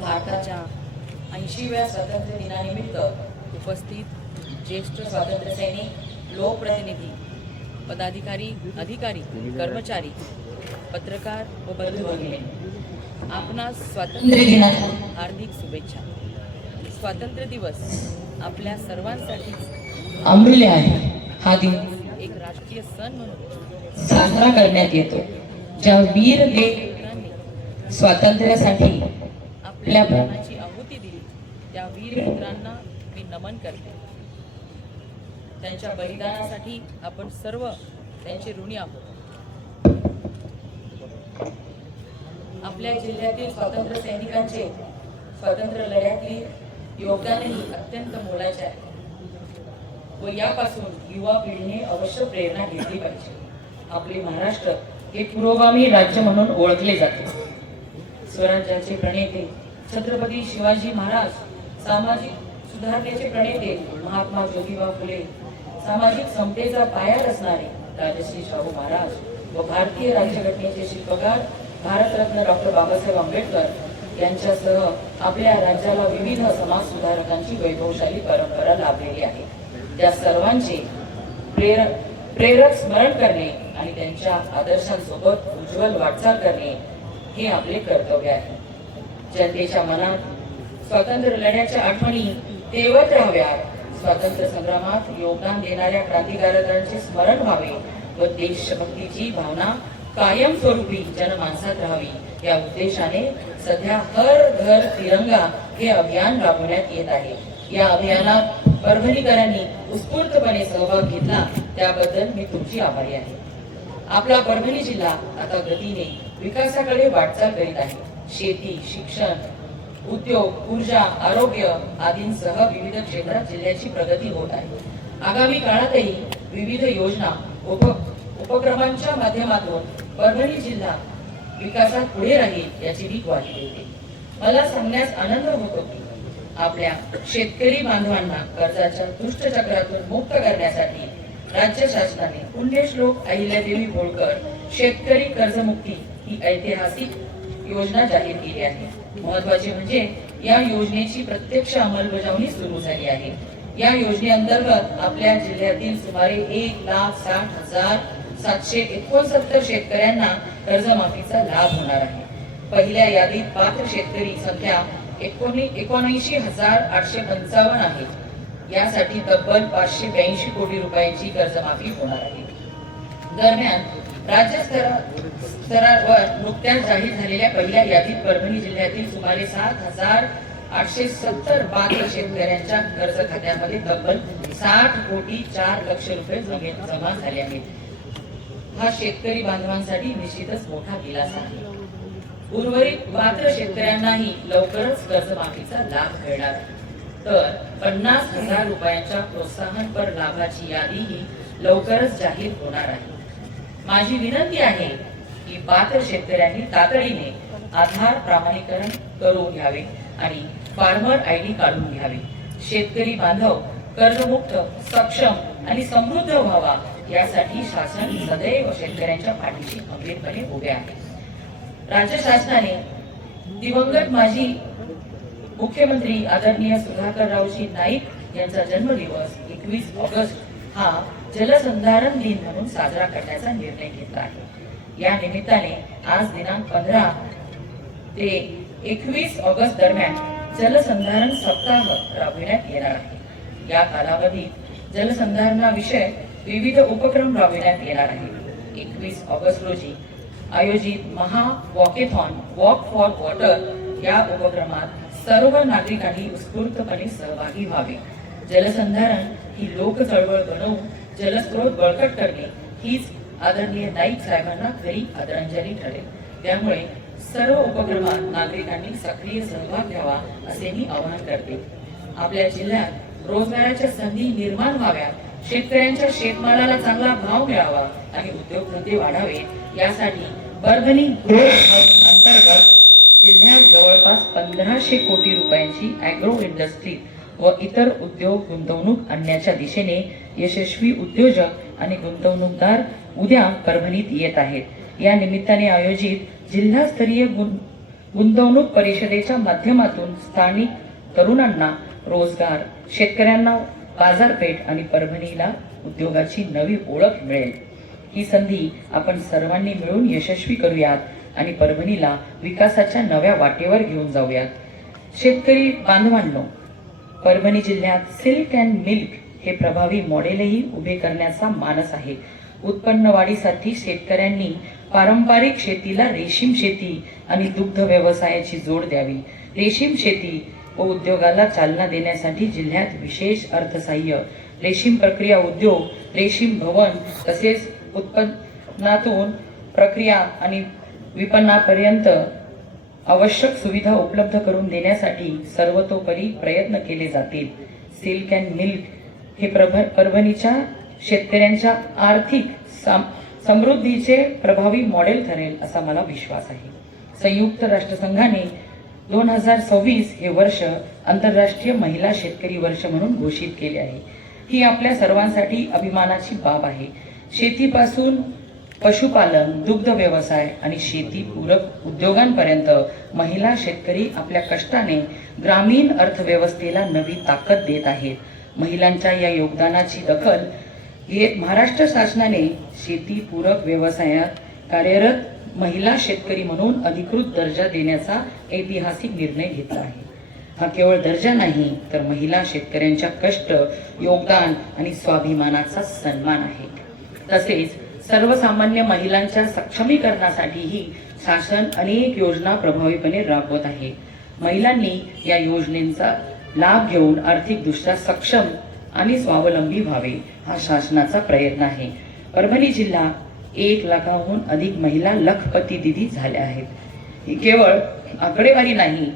भारताच्या 80व्या स्वातंत्र्य दिनानिमित्त उपस्थित ज्येष्ठ स्वातंत्र्य सैनिक, लोकप्रतिनिधी, पदाधिकारी, अधिकारी, कर्मचारी, पत्रकार व बंधू भगिनी, आपणास स्वातंत्र्य दिनाच्या हार्दिक शुभेच्छा. स्वातंत्र्य दिवस आपल्या सर्वांसाठी अमूल्य आहे. हा दिवस एक राष्ट्रीय सण म्हणून साजरा करण्यात येतो. ज्या वीर लेखकांनी स्वातंत्र्यासाठी आपल्या प्राणाची आहुती दिली त्या वीर मित्रांना मी नमन करते. त्यांच्या बलिदानासाठी आपण सर्व त्यांचे ऋणी आहोत. आपल्या जिल्ह्यातील स्वातंत्र्य सैनिकांचे स्वातंत्र्य लढ्यातील योगदानही अत्यंत मोलाचे आहे व यापासून युवा पिढीने अवश्य प्रेरणा घेतली पाहिजे. आपले महाराष्ट्र हे पुरोगामी राज्य म्हणून ओळखले जाते. स्वराज्याचे प्रणेते छत्रपती शिवाजी महाराज, सामाजिक सुधारणेचे प्रणेते महात्मा ज्योतिबा फुले, सामाजिक समतेचा पाया रचणारे राजश्री शाहू महाराज व भारतीय राज्यघटनेचे शिल्पकार भारतरत्न डॉक्टर बाबासाहेब आंबेडकर यांच्यासह आपल्या राज्याला विविध समाज सुधारकांची वैभवशाली परंपरा लाभलेली आहे. त्या सर्वांचे प्रेरक स्मरण करणे आणि त्यांच्या आदर्शांसोबत उज्ज्वल वाटचाल करणे हे आपले कर्तव्य आहे. जनतेच्या मनात स्वातंत्र्य लढ्याच्या आठवणी तेवत राहाव्यात. स्वातंत्र्य संग्रामात योगदान देणाऱ्या क्रांतिकारकांचे स्मरण व्हावे व देशभक्तीची भावना कायमस्वरूपी जनमानसात राहावी या उद्देशाने सध्या हर घर तिरंगा हे अभियान राबवण्यात येत आहे. या अभियानात परभणीकरांनी उत्स्फूर्तपणे सहभाग घेतला त्याबद्दल मी तुमची आभारी आहे. आपला परभणी जिल्हा आता गतीने विकासाकडे वाटचाल करीत आहे. शेती, शिक्षण, उद्योग, ऊर्जा, आरोग्य आदींसह विविध क्षेत्रात जिल्ह्याची प्रगती होत आहे. आगामी काळातही विविध योजना उपक्रमांच्या माध्यमातून परभणी जिल्हा विकासात पुढे राहील याची मी ग्वाही देते. मला सांगण्यास आनंद होतो की आपल्या शेतकरी बांधवांना कर्जाच्या दुष्टचक्रातून मुक्त करण्यासाठी राज्य शासनाने पुण्यश्लोक अहिल्यादेवी होळकर शेतकरी कर्जमुक्ती ही ऐतिहासिक योजना जाहीर केली आहे. महत्त्वाचे म्हणजे या योजनेची प्रत्यक्ष अंमलबजावणी सुरू झाली आहे. या योजनेअंतर्गत आपल्या जिल्ह्यातील सुमारे 1,60,769 शेतकऱ्यांना कर्जमाफीचा लाभ होणार आहे. पहिल्या यादीत पात्र शेतकरी संख्या 79,855 आहे. यासाठी तब्बल 582 कोटी रुपयांची कर्जमाफी होणार आहे. दरम्यान राज्य स्तरावर नुकत्याच जाहीर झालेल्या पहिल्या यादीत परभणी जिल्ह्यातील सुमारे 7,870 पात्र शेतकऱ्यांच्या कर्ज खात्यामध्ये तब्बल 60,04,00,000 रुपये जमा झाले आहेत. हा शेतकरी बांधवांसाठी निश्चितच मोठा दिलासा आहे. उर्वरित पात्र शेतकऱ्यांनाही लवकरच कर्जमाफीचा लाभ मिळणार तर 50,000 रुपयांच्या प्रोत्साहनपर लाभाची यादीही लवकरच जाहीर होणार आहे. माझी विनंती आहे की पात्र शेतकऱ्यांनी तातडीने आधार प्रमाणीकरण करून घ्यावे आणि फार्मर आयडी काढून घ्यावे. शेतकरी बांधव कर्जमुक्त, सक्षम आणि समृद्ध व्हावा यासाठी शासन सदैव शेतकऱ्यांच्या पाठीशी खंबीरपणे उभे आहे. राज्य शासनाने दिवंगत माजी मुख्यमंत्री आदरणीय सुधाकररावजी नाईक यांचा जन्मदिवस 21 ऑगस्ट हा जलसंधारण दिन म्हणून साजरा करण्याचा निर्णय घेतला आहे. या निमित्ताने आज दिनांक 15 ते 21 ऑगस्ट दरम्यान जलसंधारण सप्ताह राबविण्यात येणार आहे. या कालावधीत जलसंधारणाविषयक विविध उपक्रम राबविण्यात येणार आहे. 21 ऑगस्ट रोजी आयोजित महा वॉकेथॉन वॉक फॉर वॉटर या उपक्रमात सर्व नागरिकांनी उत्स्फूर्तपणे सहभागी व्हावे. जलसंधारण ही लोक चळवळ बनवून जलस्रोत बळकट करणे हीच आदरणीय नाईक साहेबांना खरी आदरांजली ठरेल. त्यामुळे सर्व उपक्रमात नागरिकांनी सक्रिय सहभाग घ्यावा असे मी आवाहन करते. आपल्या जिल्ह्यात रोजगाराच्या संधी निर्माण व्हाव्यात, शेतकऱ्यांच्या शेतमालाला चांगला भाव मिळावा आणि उद्योगधंदे वाढावे यासाठी परभणी अंतर्गत जिल्ह्यात जवळपास 1,500 कोटी रुपयांची अॅग्रो इंडस्ट्री व इतर उद्योग गुंतवणूक आणण्याच्या दिशेने यशस्वी उद्योजक आणि गुंतवणूकदार उद्या परभणीत येत आहेत. या निमित्ताने आयोजित जिल्हास्तरीय गुंतवणूक परिषदेच्या माध्यमातून स्थानिक तरुणांना रोजगार, शेतकऱ्यांना बाजारपेठ आणि परभणीला उद्योगाची नवी ओळख मिळेल. ही संधी आपण सर्वांनी मिळून यशस्वी करूयात आणि परभणीला विकासाच्या नव्या वाटेवर घेऊन जाऊयात. शेतकरी बांधवांनो, परभणी जिल्ह्यात सिल्क अँड मिल्क हे प्रभावी मॉडेलही उभे करण्याचा मानस आहे. उत्पन्न वाढीसाठी शेतकऱ्यांनी पारंपरिक शेतीला रेशीम शेती आणि दुग्ध व्यवसायाची जोड द्यावी. रेशीम शेती व उद्योगाला चालना देण्यासाठी जिल्ह्यात विशेष अर्थसहाय्य, रेशीम प्रक्रिया उद्योग, रेशीम भवन तसेच उत्पन्नातून प्रक्रिया आणि विपणनापर्यंत आवश्यक सुविधा उपलब्ध करून देण्यासाठी सर्वतोपरी प्रयत्न केले जातील. सिल्क अँड मिल्क हे परभणीच्या शेतकऱ्यांच्या आर्थिक समृद्धीचे प्रभावी मॉडेल ठरेल असा मला विश्वास आहे. संयुक्त राष्ट्रसंघाने 2026 हे वर्ष आंतरराष्ट्रीय महिला शेतकरी वर्ष म्हणून घोषित केले आहे. ही आपल्या सर्वांसाठी अभिमानाची बाब आहे. शेतीपासून पशुपालन, दुग्ध व्यवसाय आणि शेतीपूरक उद्योगांपर्यंत महिला शेतकरी आपल्या कष्टाने ग्रामीण अर्थव्यवस्थेला नवी ताकद देत आहेत. महिलांच्या या योगदानाची दखल घेत महाराष्ट्र शासनाने शेतीपूरक व्यवसायात कार्यरत महिला शेतकरी म्हणून अधिकृत दर्जा देण्याचा ऐतिहासिक निर्णय घेतला आहे. हा केवळ दर्जा नाही तर महिला शेतकऱ्यांच्या कष्ट, योगदान आणि स्वाभिमानाचा सन्मान आहे. तसेच सर्वसामान्य महिलांच्या सक्षमीकरणासाठीही शासन अनेक योजना प्रभावीपणे राबवत आहे. महिलांनी या योजनेचा लाभ घेऊन आर्थिकदृष्ट्या सक्षम आणि स्वावलंबी व्हावे हा शासनाचा प्रयत्न आहे. परभणी जिल्हा 1 लाखाहून अधिक महिला लखपती दिदी झाल्या आहेत. ही केवळ आकडेवारी नाही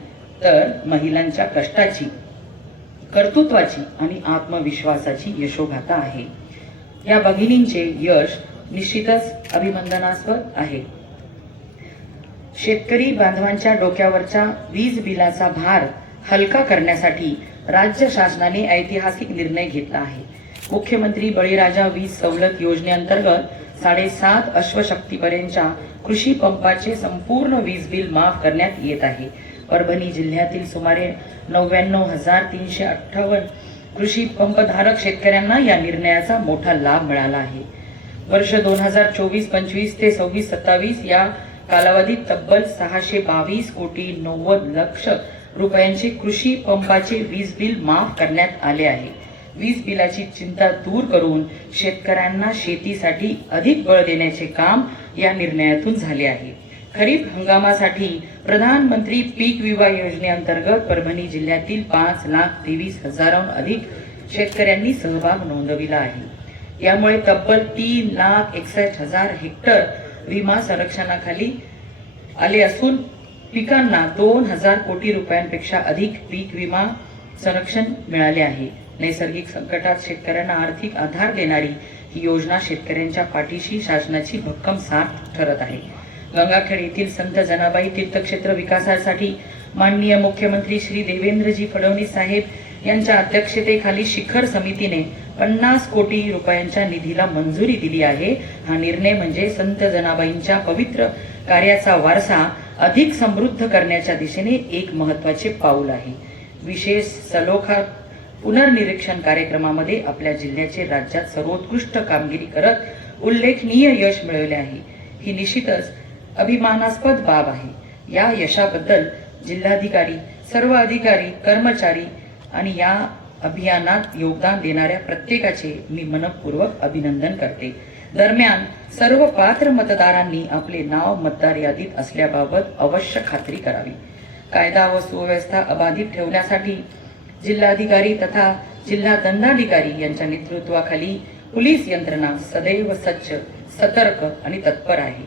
तर महिलांच्या कष्टाची, कर्तृत्वाची आणि आत्मविश्वासाची यशोगाथा आहे. या भगिनींचे यश निश्चितच अभिनंदनास्पद आहे. शेतकरी बांधवांच्या डोक्यावरच्या वीज बिलाचा भार हलका करण्यासाठी राज्य शासनाने ऐतिहासिक निर्णय घेतला आहे. मुख्यमंत्री बळीराजा वीज सवलत योजनेअंतर्गत 7.5 अश्वशक्तीपर्यंतच्या कृषी पंपाचे संपूर्ण वीज बिल माफ करण्यात येत आहे. परभणी जिल्ह्यातील सुमारे 99,358 कृषी पंपधारक शेतकऱ्यांना या निर्णयाचा मोठा लाभ मिळाला आहे. वर्ष 2024-25 ते 26-27 या कालावधीत तब्बल 622 कोटी 90 लक्ष रुपयांचे कृषी पंपाचे वीज बिल माफ करण्यात आले आहे. वीज बिलाची चिंता दूर करून शेतकऱ्यांना शेतीसाठी अधिक बळ देण्याचे काम या निर्णयातून झाले आहे. खरीप हंगामासाठी प्रधानमंत्री पीक विमा योजनेअंतर्गत परभणी जिल्ह्यातील 5,23,000हून अधिक शेतकऱ्यांनी सहभाग नोंदविला आहे. यामुळे तब्बल 3,61,000 हेक्टर विमा संरक्षणाखाली आले असून पिकांना 2,000 कोटी रुपयांपेक्षा अधिक पीक विमा संरक्षण मिळाले आहे. नैसर्गिक संकटात शेतकऱ्यांना आर्थिक आधार देणारी ही योजना शेतकऱ्यांच्या पाठीशी शासनाची भक्कम साथ ठरत आहे. गंगाखेड येथील संत जनाबाई तीर्थक्षेत्र विकासासाठी माननीय मुख्यमंत्री श्री देवेंद्रजी फडणवीस साहेब यांच्या अध्यक्षतेखाली शिखर समितीने 50 कोटी रुपयांच्या निधीला मंजुरी दिली आहे. हा निर्णय म्हणजे संत जनाबाईंच्या पवित्र कार्याचा वारसा अधिक समृद्ध करण्याच्या दिशेने एक महत्त्वाचे पाऊल आहे. विशेष सलोखा पुनर्निरीक्षण कार्यक्रमामध्ये आपल्या जिल्ह्याचे राज्यात सर्वोत्कृष्ट कामगिरी करत उल्लेखनीय यश मिळवले आहे. ही निश्चितच अभिमानास्पद बाब आहे. या यशाबद्दल जिल्हाधिकारी, सर्व अधिकारी, कर्मचारी आणि या अभियानात योगदान देणाऱ्या प्रत्येकाचे मी मनपूर्वक अभिनंदन करते. दरम्यान सर्व पात्र मतदारांनी आपले नाव मतदार यादीत असल्याबाबत अवश्य खात्री करावी. कायदा व सुव्यवस्था अबाधित ठेवण्यासाठी जिल्हाधिकारी तथा जिल्हा दंडाधिकारी यांच्या नेतृत्वाखाली पोलीस यंत्रणा सदैव सज्ज, सतर्क आणि तत्पर आहे.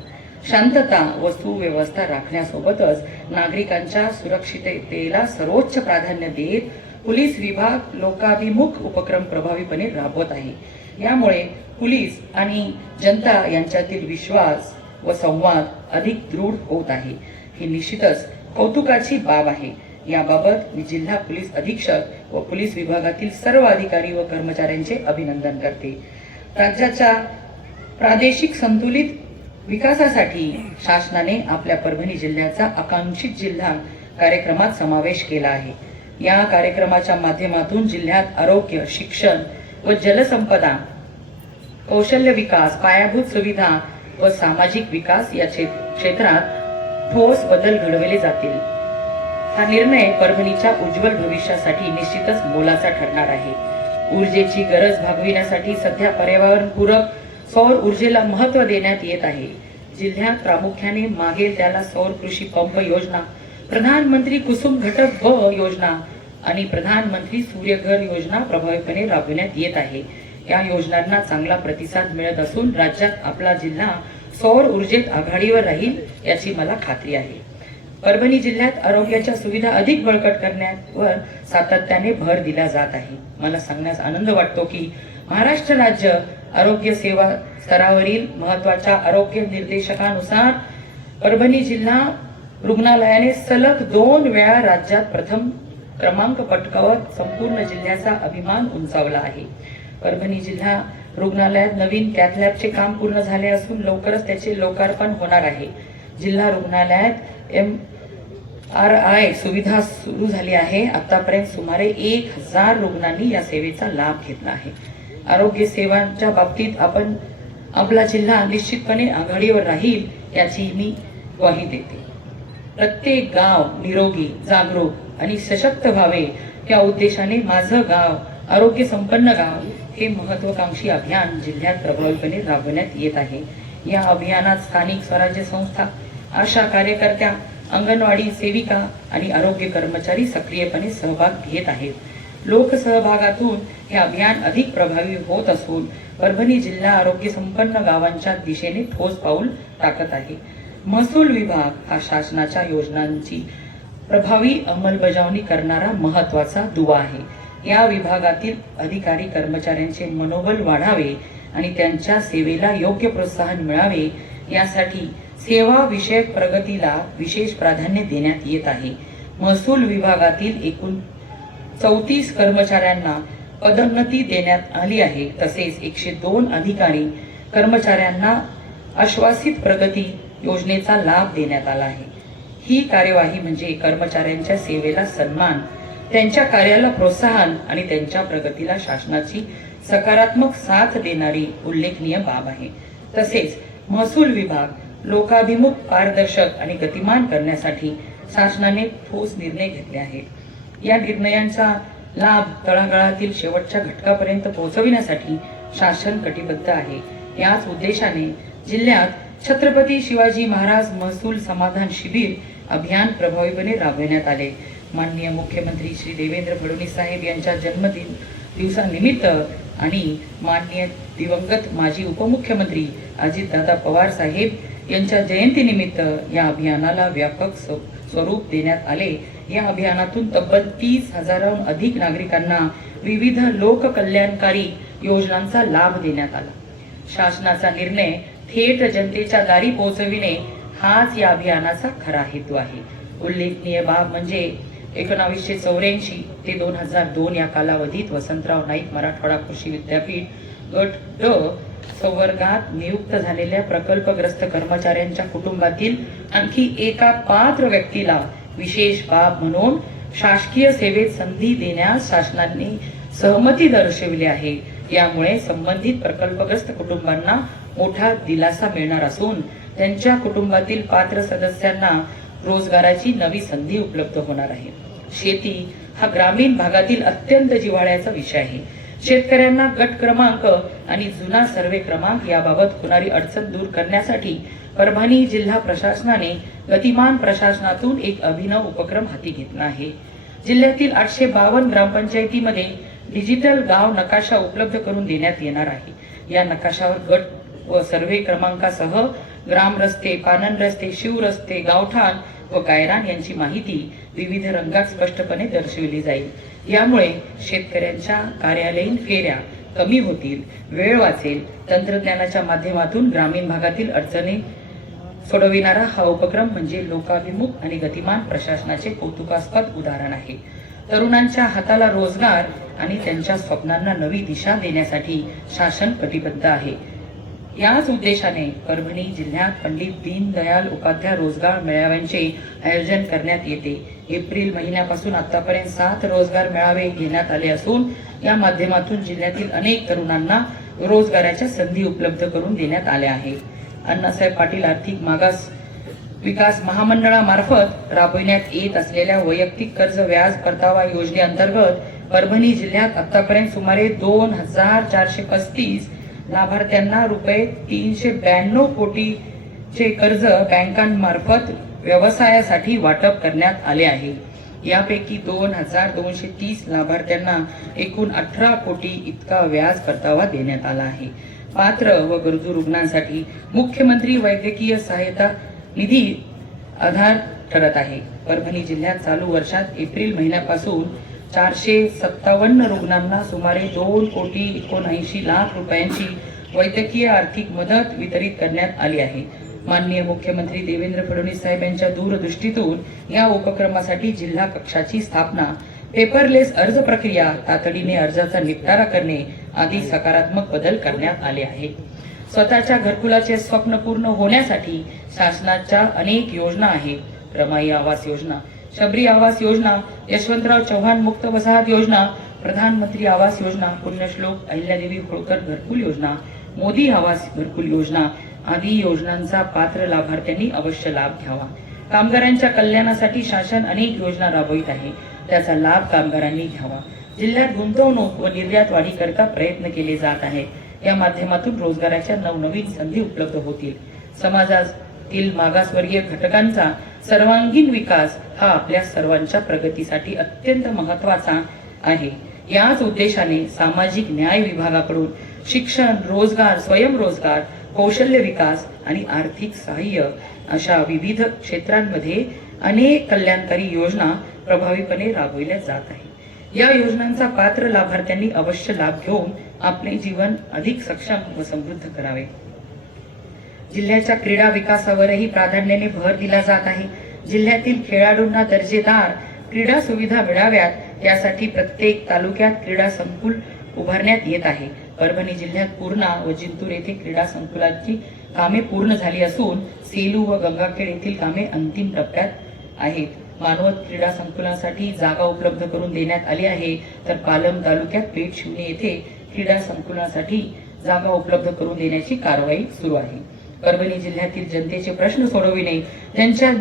शांतता व सुव्यवस्था राखण्यासोबतच नागरिकांच्या सुरक्षिततेला सर्वोच्च प्राधान्य देत पोलीस विभाग लोकाभिमुख उपक्रम प्रभावीपणे राबवत आहे. यामुळे पोलीस आणि जनता यांच्यातील विश्वास व संवाद अधिक दृढ होत आहे. ही निश्चितच कौतुकाची बाब आहे. याबाबत मी जिल्हा पोलीस अधीक्षक व पोलीस विभागातील सर्व अधिकारी व कर्मचाऱ्यांचे अभिनंदन करते. राज्याच्या प्रादेशिक संतुलित विकासासाठी शासनाने आपल्या परभणी जिल्ह्याचा आकांक्षित जिल्हा कार्यक्रमात समावेश केला आहे. या कार्यक्रमाच्या माध्यमातून जिल्ह्यात आरोग्य, शिक्षण व जलसंपदा, कौशल्य विकास, पायाभूत सुविधा व सामाजिक विकास या क्षेत्रात ठोस बदल घडवले जातील. हा निर्णय परभणीच्या उज्ज्वल भविष्यासाठी निश्चितच मोलाचा ठरणार आहे. ऊर्जेची गरज भागविण्यासाठी सध्या पर्यावरणपूरक सौर ऊर्जेला महत्त्व देण्यात येत आहे. जिल्ह्यात प्रामुख्याने मागेल त्याला सौर कृषी पंप योजना, प्रधानमंत्री कुसुम घटक ब योजना आणि प्रधानमंत्री सूर्यघर योजना प्रभावीपणे राबविण्यात येत आहे. या योजनांना चांगला प्रतिसाद मिळत असून राज्यात आपला जिल्हा सौर ऊर्जेत आघाडीवर राहील याची मला खात्री आहे. परभणी जिल्ह्यात आरोग्याच्या सुविधा अधिक बळकट करण्यावर सातत्याने भर दिला जात आहे. मला सांगण्यास आनंद वाटतो की महाराष्ट्र राज्य आरोग्य सेवा स्तरावरील महत्वाच्या आरोग्य निर्देशकानुसार परभणी जिल्हा रुग्णालयाने सलग 2 वेळा राज्यात प्रथम क्रमांक पटकावत संपूर्ण जिल्ह्याचा अभिमान उंचावला आहे. परभणी जिल्हा रुग्णालयात नवीन कॅथलॅबचे काम पूर्ण झाले असून लवकरच त्याचे लोकार्पण होणार आहे. जिल्हा रुग्णालयात MRI सुविधा सुरू झाली आहे. आतापर्यंत सुमारे 1000 रुग्णांनी या सेवेचा लाभ घेतला आहे. आरोग्य सेवांच्या बाबतीत आपला जिल्हा निश्चितपणे आघाडीवर राहील याची मी ग्वाही देते. प्रत्येक गाव निरोगी, जागरूक आणि सशक्त व्हावे या उद्देशाने माझं गाव आरोग्य संपन्न गाव हे महत्वाकांक्षी अभियान जिल्ह्यात प्रभावीपणे राबवण्यात येत आहे. या अभियानात स्थानिक स्वराज्य संस्था, आशा कार्यकर्त्या, अंगणवाडी सेविका आणि आरोग्य कर्मचारी सक्रियपणे सहभाग घेत आहेत. लोकसहभागातून हे अभियान अधिक प्रभावी होत असून परभणी जिल्हा आरोग्य संपन्न गावांच्या दिशेने ठोस पाऊल टाकत आहे. महसूल विभाग हा शासनाच्या योजनांची प्रभावी अंमलबजावणी करणारा महत्वाचा दुवा आहे. या विभागातील अधिकारी कर्मचाऱ्यांचे मनोबल वाढावे आणि त्यांच्या सेवेला योग्य प्रोत्साहन मिळावे यासाठी सेवा विषयक प्रगतीला विशेष प्राधान्य देण्यात येत आहे. महसूल विभागातील एकूण 34 कर्मचाऱ्यांना पदोन्नती देण्यात आली आहे. तसेच 102 अधिकारी कर्मचाऱ्यांना आश्वासित प्रगती योजनेचा लाभ देण्यात आला आहे. ही कार्यवाही म्हणजे कर्मचाऱ्यांच्या सेवेला सन्मान, त्यांच्या कार्याला प्रोत्साहन आणि त्यांच्या प्रगतीला शासनाची सकारात्मक साथ देणारी उल्लेखनीय बाब आहे. तसेच महसूल विभाग लोकाभिमुख, पारदर्शक आणि गतिमान करण्यासाठी शासनाने ठोस निर्णय घेतले आहेत. या निर्णयांचा लाभ तळागाळातील शेवटच्या घटकापर्यंत पोहोचविण्यासाठी शासन कटिबद्ध आहे. याच उद्देशाने जिल्ह्यात छत्रपती शिवाजी महाराज महसूल समाधान शिबिर अभियान प्रभावीपणे राबविण्यात आले. माननीय मुख्यमंत्री श्री देवेंद्र फडणवीस साहेब यांच्या जन्मदिन दिवसानिमित्त आणि माननीय दिवंगत माजी उपमुख्यमंत्री अजितदादा पवार साहेब यांच्या जयंतीनिमित्त या अभियानाला व्यापक स्वरूप देण्यात आले. या अभियानातून तब्बल 30,000हून अधिक नागरिकांना विविध लोककल्याणकारी योजनांचा लाभ देण्यात आला. शासनाचा निर्णय थेट जनतेच्या दारी पोहोचविणे हाच या अभियानाचा खरा हेतू आहे. उल्लेखनीय बाब म्हणजे 1984 ते 2002 या कालावधीत वसंतराव नाईक मराठवाडा कृषी विद्यापीठ गट ड संवर्गात नियुक्त झालेल्या प्रकल्पग्रस्त कर्मचाऱ्यांच्या कुटुंबातील आणखी एका पात्र व्यक्तीला विशेष बाब म्हणून शासकीय सेवेत संधी देण्यास शासनाने सहमती दर्शविली आहे. यामुळे संबंधित प्रकल्पग्रस्त कुटुंबांना मोठा दिलासा मिळणार असून त्यांच्या कुटुंबातील पात्र सदस्यांना रोजगाराची नवी संधी उपलब्ध होणार आहे. शेती हा ग्रामीण भागातील अत्यंत जिव्हाळ्याचा विषय आहे. शेतकऱ्यांना गट क्रमांक आणि जुना सर्वे क्रमांक याबाबत होणारी अडचण दूर करण्यासाठी परभणी जिल्हा प्रशासनाने गतिमान प्रशासनातून एक अभिनव उपक्रम हाती घेतला आहे. जिल्ह्यातील 852 ग्रामपंचायतीमध्ये डिजिटल गाव नकाशा उपलब्ध करून देण्यात येणार आहे. या नकाशावर गट व सर्वे क्रमांकासह ग्राम रस्ते, पानन रस्ते, शिव रस्ते, गावठाण व गायरान यांची माहिती विविध रंगात स्पष्टपणे दर्शविली जाईल. यामुळे शेतकऱ्यांच्या कार्यालयीन फेऱ्या कमी होतील, वेळ वाचेल. तंत्रज्ञानाच्या माध्यमातून ग्रामीण भागातील अडचणी सोडविणारा हा उपक्रम म्हणजे लोकाभिमुख आणि गतिमान प्रशासनाचे कौतुकास्पद उदाहरण आहे. तरुणांच्या हाताला रोजगार आणि त्यांच्या स्वप्नांना नवी दिशा देण्यासाठी शासन कटिबद्ध आहे. याच उद्देशाने परभणी जिल्ह्यात पंडित दीनदयाल उपाध्याय रोजगार मेळाव्यांचे आयोजन करण्यात येते। एप्रिल महिन्यापासून आतापर्यंत 7 रोजगार मेळावे घेण्यात आले असून या माध्यमातून जिल्ह्यातील अनेक तरुणांना रोजगाराच्या संधी उपलब्ध करून देण्यात आल्या आहेत। अण्णासाहेब पाटील आर्थिक मागास विकास महामंडळामार्फत राबविण्यात येत असलेल्या वैयक्तिक कर्ज व्याज परतावा योजनेअंतर्गत परभणी जिल्ह्यात आतापर्यंत सुमारे 2435 लाभार्थ्यांना रुपये 392 कोटीचे कर्ज बँकांमार्फत व्यवसायासाठी वाटप करण्यात आले आहे। यापैकी 2230 लाभार्थ्यांना एकूण 18 कोटी इतका व्याज परतावा देण्यात आला आहे। पात्र व गरजू रुग्णांसाठी मुख्यमंत्री वैद्यकीय सहायता निधी आधार ठरत आहे। परभणी जिल्ह्यात चालू वर्षात एप्रिल महिन्यापासून 457 रुग्णांना सुमारे 2,79,00,000 रुपयांची वैद्यकीय आर्थिक मदत वितरित करण्यात आली आहे। माननीय मुख्यमंत्री देवेंद्र फडणवीस साहेब यांच्या दूरदृष्टीतून या उपक्रमासाठी जिल्हा कक्षाची स्थापना, पेपरलेस अर्ज प्रक्रिया, तातडीने अर्जाचा निपटारा करणे आदी सकारात्मक बदल करण्यात आले आहेत। स्वतःच्या घरकुलाचे स्वप्न पूर्ण होण्यासाठी शासनाच्या अनेक योजना आहेत। रमाई आवास योजना, शबरी आवास योजना, यशवंतराव चव्हाण मुक्त वसाहत योजना, प्रधानमंत्री आवास योजना, पुण्यश्लोक अहिल्यादेवी होळकर घरकुल योजना, मोदी आवास घरकुल योजना आदी योजनांचा पात्र लाभार्थ्यांनी अवश्य लाभ घ्यावा। कामगारांच्या कल्याणासाठी शासन अनेक योजना राबवित आहे, त्याचा लाभ कामगारांनी घ्यावा। जिल्ह्यात गुंतवणूक व निर्यात वाढीकरता प्रयत्न केले जात आहेत। या माध्यमातून रोजगाराच्या नवनवीन संधी उपलब्ध होतील। समाजातील मागासवर्गीय घटकांचा सर्वांगीण विकास हा आपल्या सर्वांच्या प्रगतीसाठी अत्यंत महत्त्वाचा आहे। याच उद्देशाने सामाजिक न्याय विभागाकडून शिक्षण, रोजगार, स्वयंरोजगार, कौशल्य विकास आणि आर्थिक सहाय्य अशा विविध क्षेत्रांमध्ये अनेक कल्याणकारी योजना प्रभावीपणे राबविल्या जात आहेत। या योजनांचा पात्र लाभार्थ्यांनी अवश्य लाभ घेऊन आपले जीवन अधिक सक्षम व समृद्ध करावे। जिल्ह्याच्या क्रीडा विकासावरही प्राधान्याने भर दिला जात आहे। जिल्ह्यातील खेळाडूंना दर्जेदार क्रीडा सुविधा मिळाव्यात यासाठी प्रत्येक तालुक्यात क्रीडा संकुल उभारण्यात येत आहे। परभणी जिल्ह्यात पूर्णा व जिंतूर येथे क्रीडा संकुलाची कामे पूर्ण झाली असून सेलू व गंगाखेड येथील कामे अंतिम टप्प्यात आहेत। मानवत क्रीडा संकुलासाठी जागा उपलब्ध करून देण्यात आली आहे, तर पालम तालुक्यात पेठ शिवणे येथे क्रीडा संकुलासाठी जागा उपलब्ध करून देण्याची कारवाई सुरू आहे। परभणी जिल्ह्यातील जनतेचे प्रश्न सोडविणे, त्यांच्या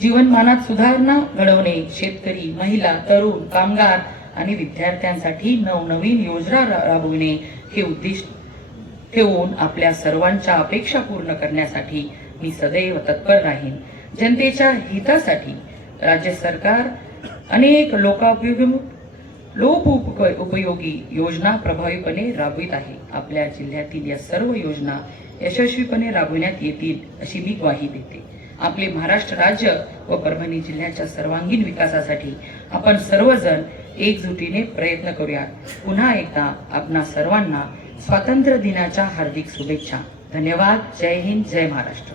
जीवनमानात सुधारणा घडवणे, शेतकरी, महिला, तरुण, कामगार आणि विद्यार्थ्यांसाठी नवनवीन योजना राबविणे हे उद्दिष्ट ठेवून आपल्या सर्वांच्या अपेक्षा पूर्ण करण्यासाठी मी सदैव तत्पर राहीन। जनतेच्या हितासाठी राज्य सरकार अनेक लोकोपयोगी योजना प्रभावीपणे राबवित आहे। आपल्या जिल्ह्यातील या सर्व योजना यशस्वीपणे राबविण्यात येतील अशी मी ग्वाही देते। आपले महाराष्ट्र राज्य व परभणी जिल्ह्याच्या सर्वांगीण विकासासाठी आपण सर्वजण एकजुटीने प्रयत्न करूया। पुन्हा एकदा आपणा सर्वांना स्वातंत्र्य दिनाच्या हार्दिक शुभेच्छा। धन्यवाद। जय हिंद, जय महाराष्ट्र।